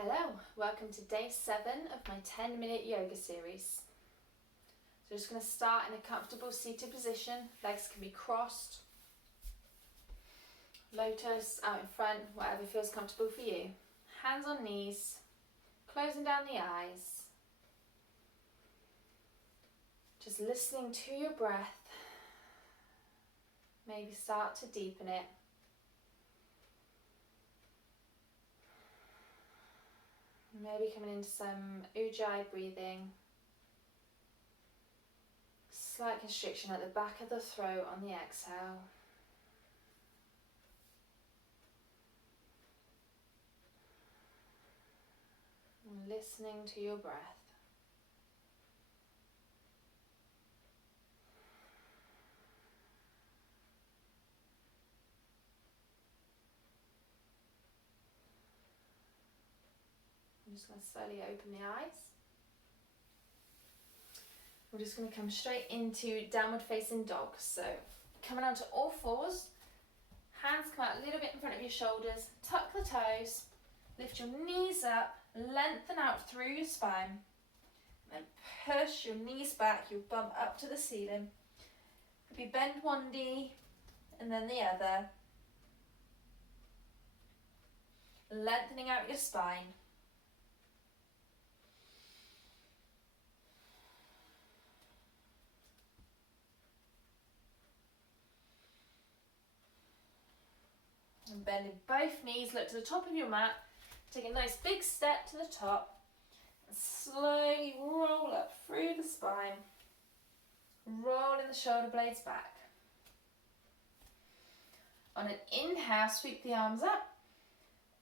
Hello, welcome to day 7 of my 10-minute yoga series. So just going to start in a comfortable seated position. Legs can be crossed, lotus, out in front, whatever feels comfortable for you. Hands on knees, closing down the eyes. Just listening to your breath. Maybe start to deepen it. Maybe coming into some ujjayi breathing. Slight constriction at the back of the throat on the exhale. And listening to your breath. I'm just going to slowly open the eyes. We're just going to come straight into downward facing dog. So coming onto all fours, hands come out a little bit in front of your shoulders, tuck the toes, lift your knees up, lengthen out through your spine, and then push your knees back, your bum up to the ceiling. If you bend one knee and then the other, lengthening out your spine. And bending both knees, look to the top of your mat, take a nice big step to the top, and slowly roll up through the spine, rolling the shoulder blades back. On an inhale, sweep the arms up,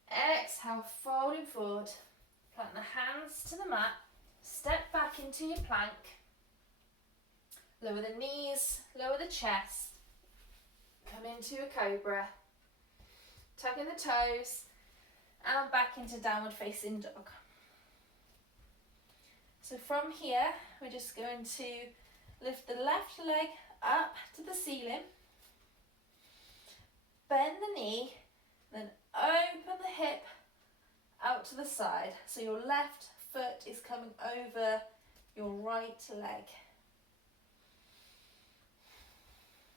exhale, folding forward, plant the hands to the mat, step back into your plank, lower the knees, lower the chest, come into a cobra. Tuck in the toes and back into downward facing dog. So from here, we're just going to lift the left leg up to the ceiling, bend the knee, then open the hip out to the side. So your left foot is coming over your right leg.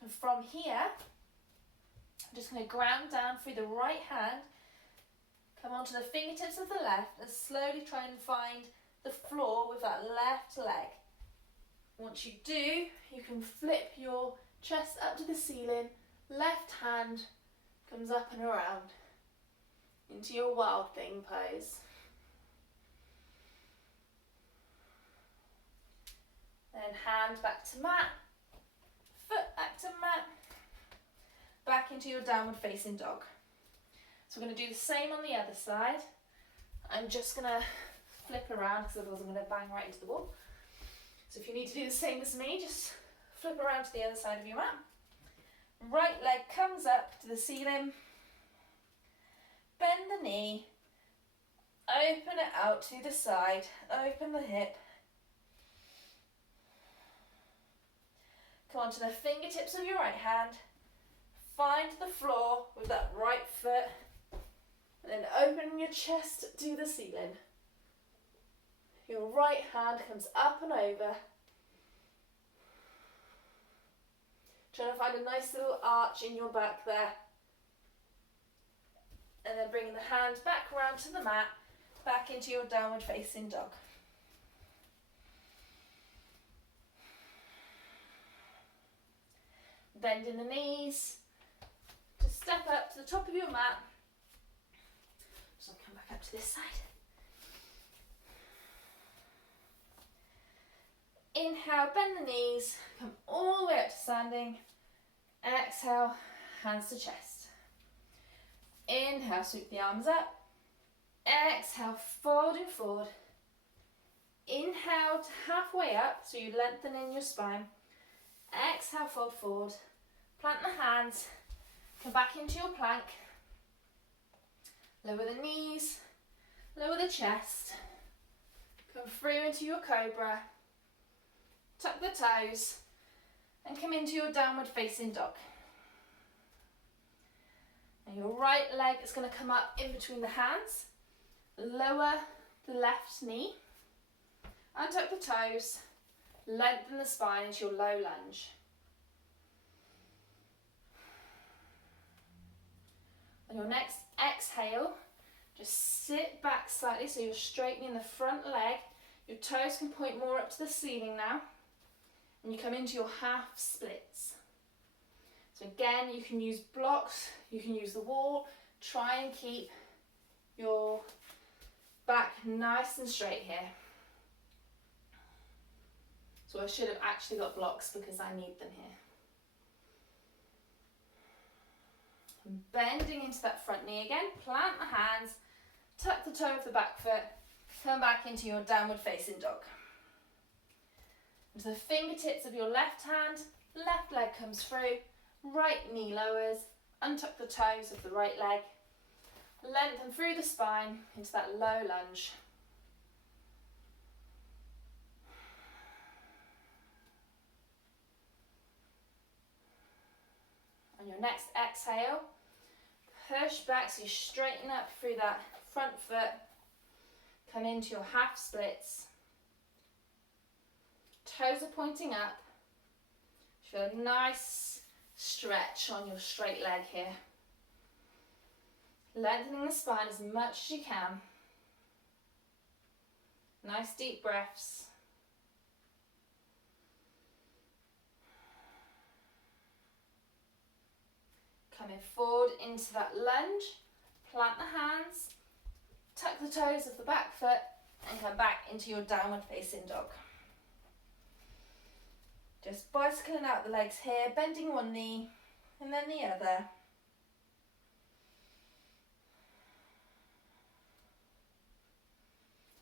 And from here, I'm just going to ground down through the right hand, come onto the fingertips of the left and slowly try and find the floor with that left leg. Once you do, you can flip your chest up to the ceiling, left hand comes up and around into your wild thing pose. Then hand back to mat, foot back to mat, back into your downward facing dog. So we're going to do the same on the other side. I'm just going to flip around because otherwise I'm going to bang right into the wall. So if you need to do the same as me, just flip around to the other side of your mat. Right leg comes up to the ceiling. Bend the knee. Open it out to the side. Open the hip. Come onto the fingertips of your right hand. Find the floor with that right foot and then open your chest to the ceiling. Your right hand comes up and over. Trying to find a nice little arch in your back there. And then bringing the hand back around to the mat, back into your downward facing dog. Bending the knees. Step up to the top of your mat. So I'll come back up to this side. Inhale, bend the knees, come all the way up to standing. Exhale, hands to chest. Inhale, sweep the arms up. Exhale, folding forward. Inhale to halfway up, so you lengthen in your spine. Exhale, fold forward. Plant the hands. Come back into your plank. Lower the knees, lower the chest. Come through into your cobra. Tuck the toes and come into your downward facing dog. And your right leg is going to come up in between the hands. Lower the left knee, untuck the toes, lengthen the spine into your low lunge. On your next exhale, just sit back slightly so you're straightening the front leg. Your toes can point more up to the ceiling now. And you come into your half splits. So again, you can use blocks, you can use the wall. Try and keep your back nice and straight here. So I should have actually got blocks because I need them here. And bending into that front knee again, plant the hands, tuck the toe of the back foot, come back into your downward facing dog. Into the fingertips of your left hand, left leg comes through, right knee lowers, untuck the toes of the right leg, lengthen through the spine into that low lunge. On your next exhale, push back so you straighten up through that front foot, come into your half splits. Toes are pointing up. Feel a nice stretch on your straight leg here. Lengthening the spine as much as you can. Nice deep breaths. Coming forward into that lunge, plant the hands, tuck the toes of the back foot and come back into your downward facing dog. Just bicycling out the legs here, bending one knee and then the other.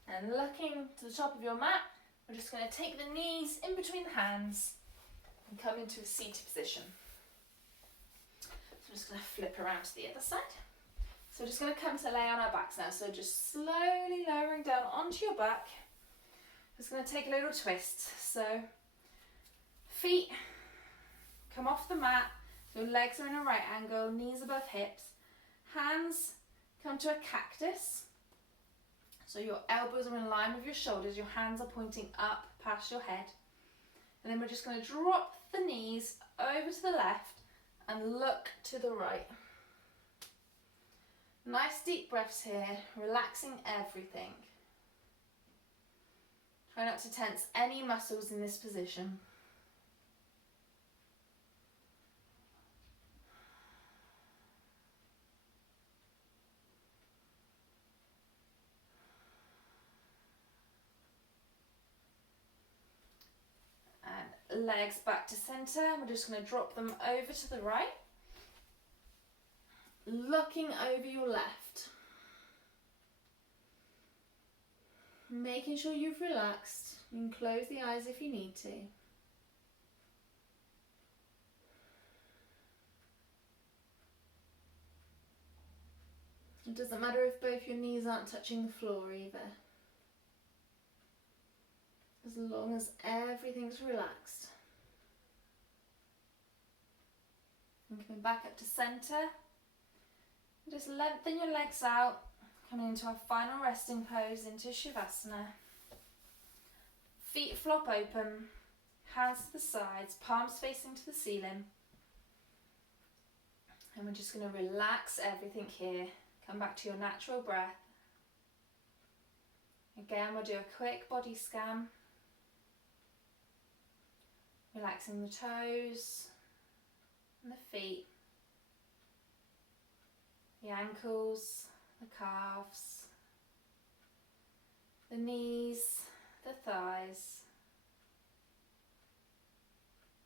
And looking to the top of your mat, we're just going to take the knees in between the hands and come into a seated position. So I'm just going to flip around to the other side. So we're just going to come to lay on our backs now. So just slowly lowering down onto your back. Just going to take a little twist. So feet come off the mat. So legs are in a right angle, knees above hips. Hands come to a cactus. So your elbows are in line with your shoulders. Your hands are pointing up past your head. And then we're just going to drop the knees over to the left and look to the right. Nice deep breaths here, relaxing everything. Try not to tense any muscles in this position. And legs back to center. We're just going to drop them over to the right. Looking over your left. Making sure you've relaxed. You can close the eyes if you need to. It doesn't matter if both your knees aren't touching the floor either. As long as everything's relaxed. And coming back up to center. Just lengthen your legs out, coming into our final resting pose into Shavasana. Feet flop open, hands to the sides, palms facing to the ceiling. And we're just going to relax everything here. Come back to your natural breath. Again, we'll do a quick body scan. Relaxing the toes and the feet. The ankles, the calves, the knees, the thighs,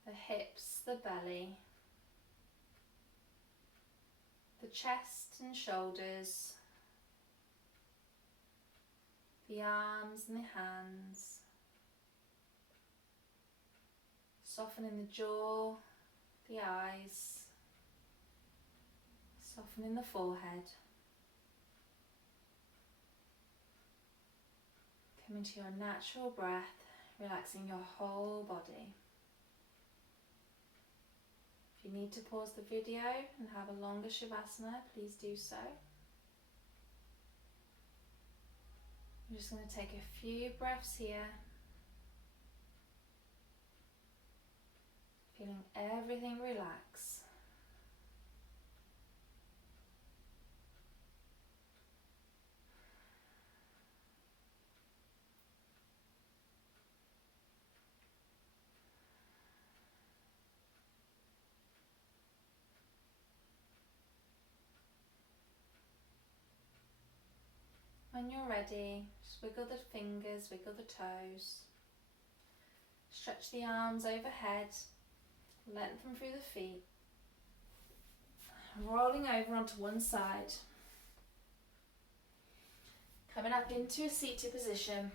the hips, the belly, the chest and shoulders, the arms and the hands, softening the jaw, the eyes, softening the forehead. Come into your natural breath, relaxing your whole body. If you need to pause the video and have a longer Shavasana, please do so. I'm just going to take a few breaths here. Feeling everything relax. When you're ready, just wiggle the fingers, wiggle the toes. Stretch the arms overhead, lengthen through the feet. Rolling over onto one side. Coming up into a seated position.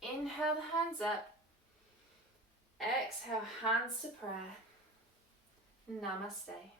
Inhale the hands up. Exhale, hands to prayer. Namaste.